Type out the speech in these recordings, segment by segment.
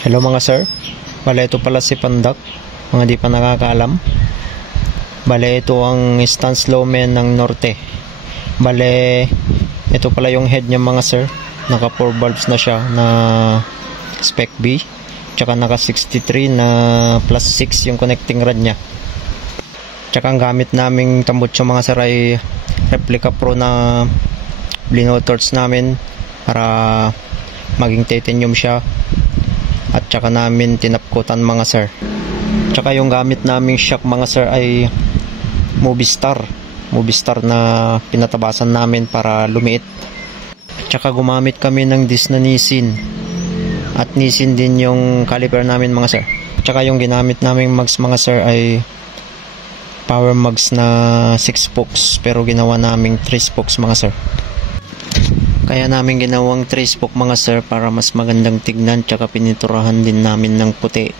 Hello mga sir, bale ito pala si Pandak, mga di pa nakakaalam. Bale ito ang stance Lomen ng Norte. Bale ito pala yung head niya mga sir, naka 4 valves na siya na spec B, tsaka naka 63 na plus 6 yung connecting rod niya. Tsaka ang gamit naming tambutso mga sir ay replica pro na blino torch namin para maging titanium siya. At tsaka namin tinapkutan mga sir. Tsaka yung gamit naming shock mga sir ay Movistar na pinatabasan namin para lumiit. Tsaka gumamit kami ng disc na Nissin. At Nissin din yung caliper namin mga sir. Tsaka yung ginamit naming mags mga sir ay power mags na 6 spokes pero ginawa naming 3 spokes mga sir. Kaya namin ginawang 3 spoke mga sir para mas magandang tignan, tsaka pininturahan din namin ng puti.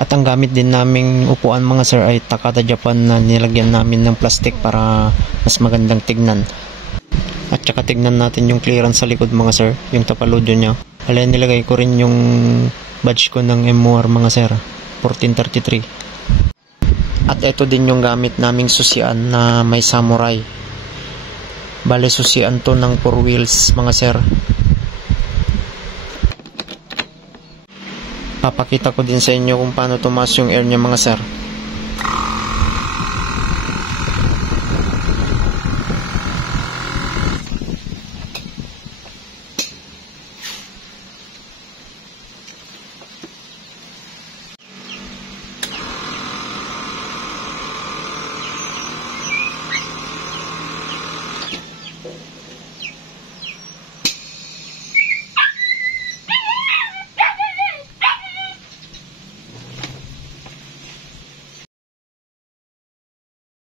At ang gamit din naming upuan mga sir ay Takata Japan na nilagyan namin ng plastic para mas magandang tignan. At tsaka tignan natin yung clearance sa likod mga sir, yung tapaludyo nya. Kaya nilagay ko rin yung badge ko ng MOR mga sir, 1433. At ito din yung gamit naming susian na may samurai. Bale susian to ng 4 wheels mga sir. Papakita ko din sa inyo kung paano tumaas yung air niya mga sir.